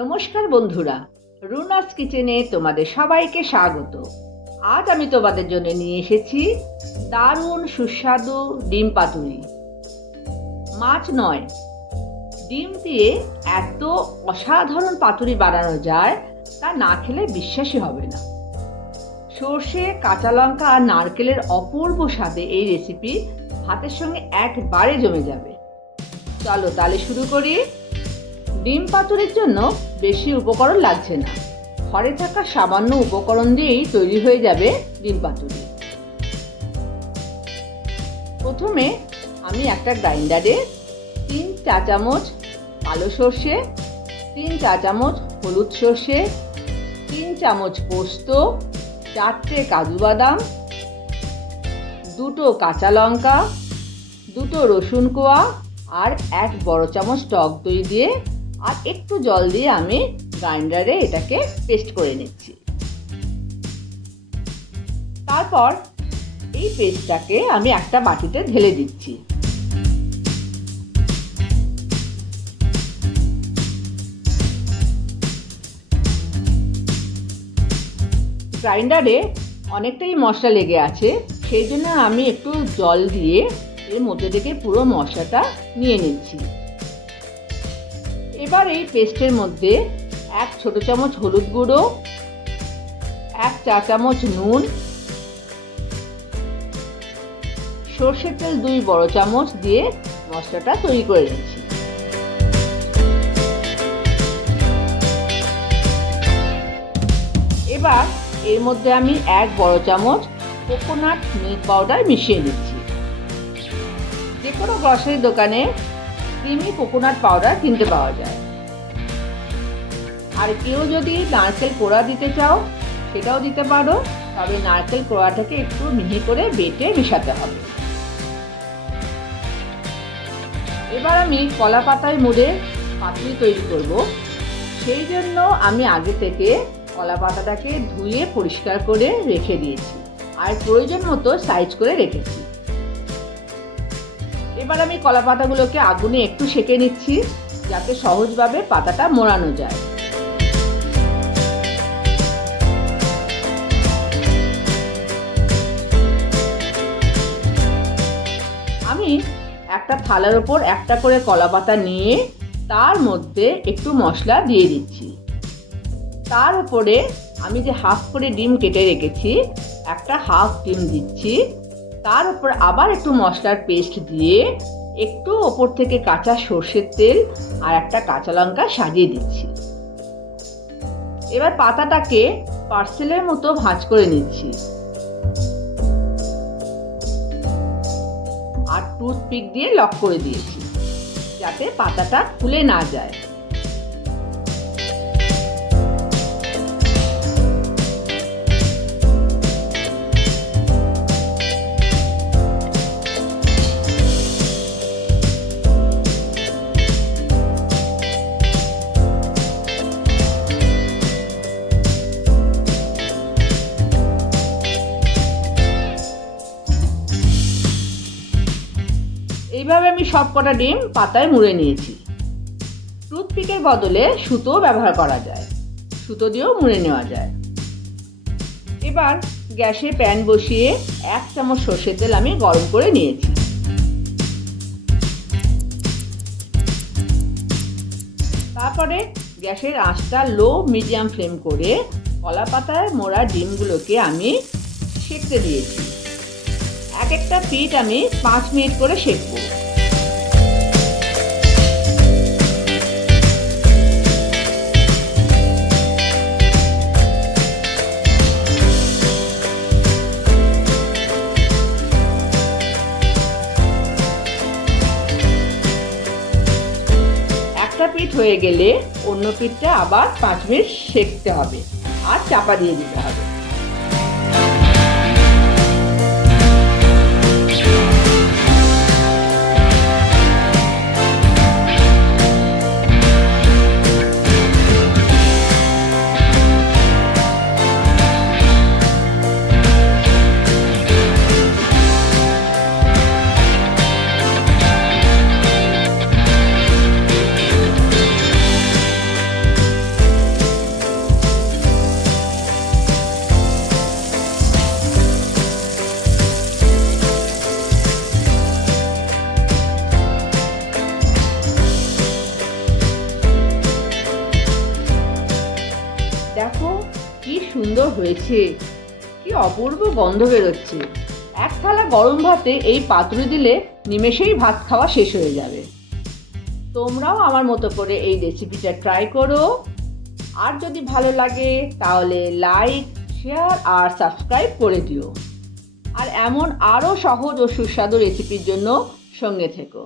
নমস্কার বন্ধুরা, রুনাস কিচেনে তোমাদের সবাইকে স্বাগত। আজ আমি তোমাদের জন্য নিয়ে এসেছি দারুণ সুস্বাদু ডিম পাতুরি। মাছ নয়, ডিম দিয়ে এত অসাধারণ পাতুরি বানানো যায় তা না খেলে বিশ্বাসই হবে না। সর্ষে, কাঁচা লঙ্কা আর নারকেলের অপূর্ব স্বাদে এই রেসিপি ভাতের সঙ্গে একবারে জমে যাবে। চলো তাহলে শুরু করি। ডিম পাতুরির জন্য বেশি উপকরণ লাগছে না, ঘরে থাকা সামান্য উপকরণ দিয়েই তৈরি হয়ে যাবে ডিম পাতুরি। প্রথমে আমি একটা গ্রাইন্ডারে 3 চা চামচ কালো সর্ষে, 3 চা চামচ হলুদ সর্ষে, 3 চামচ পোস্ত, 4টে কাজু বাদাম, 2টো কাঁচা লঙ্কা, 2টো রসুন কোয়া আর 1 বড় চামচ টক দই দিয়ে আর একটু জল দিয়ে আমি গ্রাইন্ডারে এটাকে পেস্ট করে নিচ্ছি। তারপর এই পেস্টটাকে আমি একটা বাটিতে ঢেলে দিচ্ছি। গ্রাইন্ডারে অনেকটাই মশলা লেগে আছে, সেই জন্য আমি একটু জল দিয়ে এর মধ্যে থেকে পুরো মশলাটা নিয়ে নিচ্ছি। এবার এই পেস্টের মধ্যে 1 ছোট চামচ হলুদ গুঁড়ো, 1 চা চামচ নুন, সর্ষের তেল 2 বড় চামচ দিয়ে মশলাটা তৈরি করে নিচ্ছি। এবার এর মধ্যে আমি 1 বড় চামচ কোকোনাট মিল্ক পাউডার মিশিয়ে নিচ্ছি। যে কোনো গ্রসারি দোকানে ক্রিমি কোকোনাট পাউডার কিনতে পাওয়া যায়। আর কেউ যদি নারকেল কোড়া দিতে চাও সেটাও দিতে পারো, তবে নারকেল কোড়াটাকে একটু মিহি করে বেটে মেশাতে হবে। এবার আমি কলা পাতায় মুড়ে পাতুরি তৈরি করব। সেই জন্য আমি আগে থেকে কলা পাতাটাকে ধুয়ে পরিষ্কার করে রেখে দিয়েছি আর প্রয়োজন মতো সাইজ করে রেখেছি। এবার আমি কলা পাতাগুলোকে আগুনে একটু সেঁকে নিচ্ছি যাতে সহজভাবে পাতাটা মোড়ানো যায়। আমি একটা থালার উপর একটা করে কলা পাতা নিয়ে তার মধ্যে একটু মশলা দিয়ে দিচ্ছি। তার উপরে আমি যে হাফ করে ডিম কেটে রেখেছি একটা হাফ ডিম দিচ্ছি। তার উপর আবার একটু মশলার পেস্ট দিয়ে একটু ওপর থেকে কাঁচা সর্ষের তেল আর একটা কাঁচা লঙ্কা সাজিয়ে দিচ্ছি। এবার পাতাটাকে পার্সেলের মতো ভাঁজ করে নিচ্ছি আর টুথপিক দিয়ে লক করে দিয়েছি যাতে পাতাটা খুলে না যায়। এইভাবে আমি সব কটা ডিম পাতায় মুড়ে নিয়েছি। টুথপিকের বদলে সুতো ব্যবহার করা যায়, সুতো দিয়েও মুড়ে নেওয়া যায়। এবার গ্যাসে প্যান বসিয়ে 1 চামচ সর্ষের তেল আমি গরম করে নিয়েছি। তারপরে গ্যাসের আঁচটা লো মিডিয়াম ফ্লেম করে কলা পাতায় মোড়া ডিমগুলোকে আমি সেঁকতে দিয়েছি। এক একটা পিঠ আমি 5 মিনিট করে সেঁকব। একটা পিঠ হয়ে গেলে অন্য পিঠটা আবার 5 মিনিট সেঁকতে হবে আর চাপা দিয়ে দিতে হবে। হয়েছে, কি অপূর্ব গন্ধ বেরোচ্ছে। এক থালা গরম ভাতে এই পাতুরি দিলে নিমেষেই ভাত খাওয়া শেষ হয়ে যাবে। তোমরাও আমার মতো করে এই রেসিপিটা ট্রাই করো। আর যদি ভালো লাগে তাহলে লাইক, শেয়ার আর সাবস্ক্রাইব করে দিও। আর এমন আরও সহজ ও সুস্বাদু রেসিপির জন্য সঙ্গে থেকো।